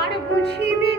আর বুঝিবি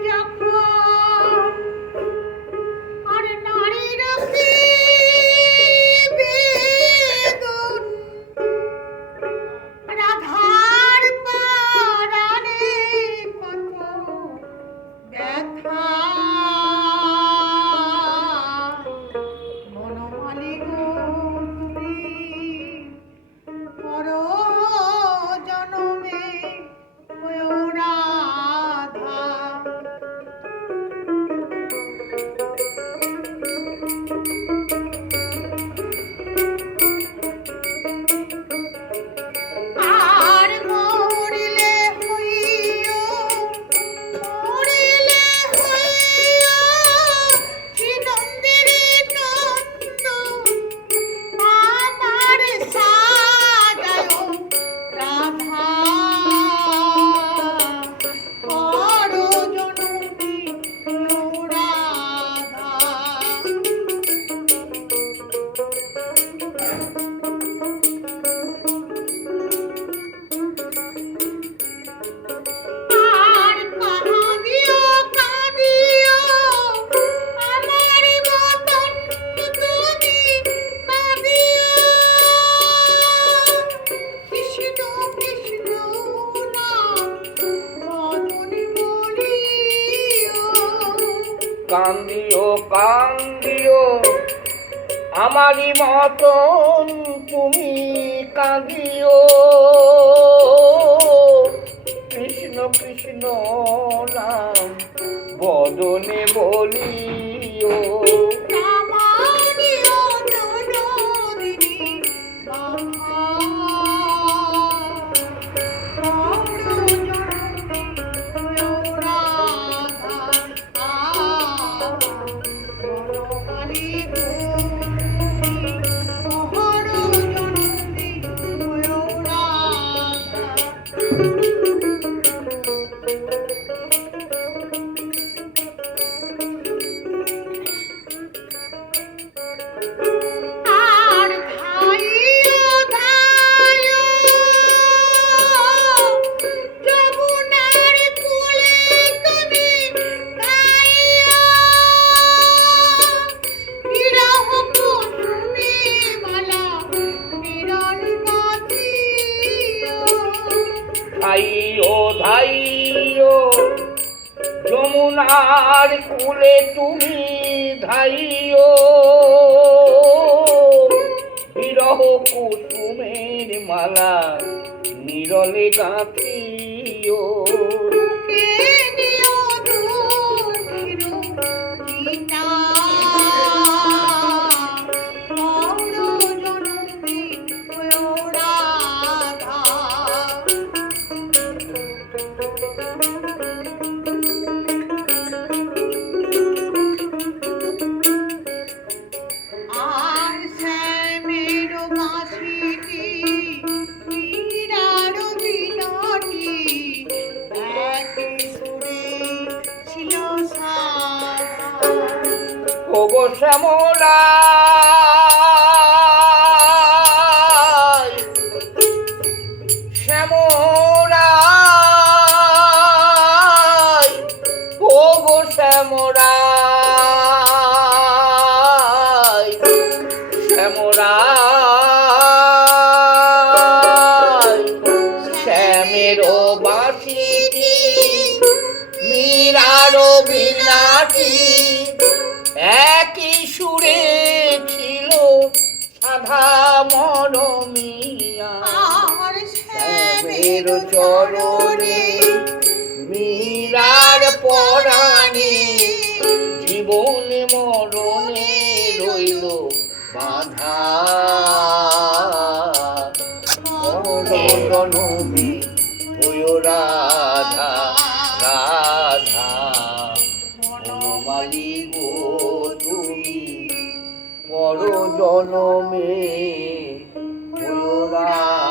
কান্দিও কান্দিও। আমারই মতন তুমি কাঁদিও। কৃষ্ণ কৃষ্ণ নাম বদনে বলিও। রাধা আর ধাইও যমুনার কুলে তুমি ধাইও। বিরহ কুসুমের মালা নিরলে গাঁথিও। ওগো শ্যামলা। শ্যামরা ওগো শ্যামরা শ্যামরা শ্যামের বাসিটি মীরার বিনাটি একই সুরে ছিল সাধা মরমিয়া চরণে মীরার পরাণে জীবনে মরণে রইল বাধা। জনমে ওয় রাধা রাধা। বনমালী জনমে পুরা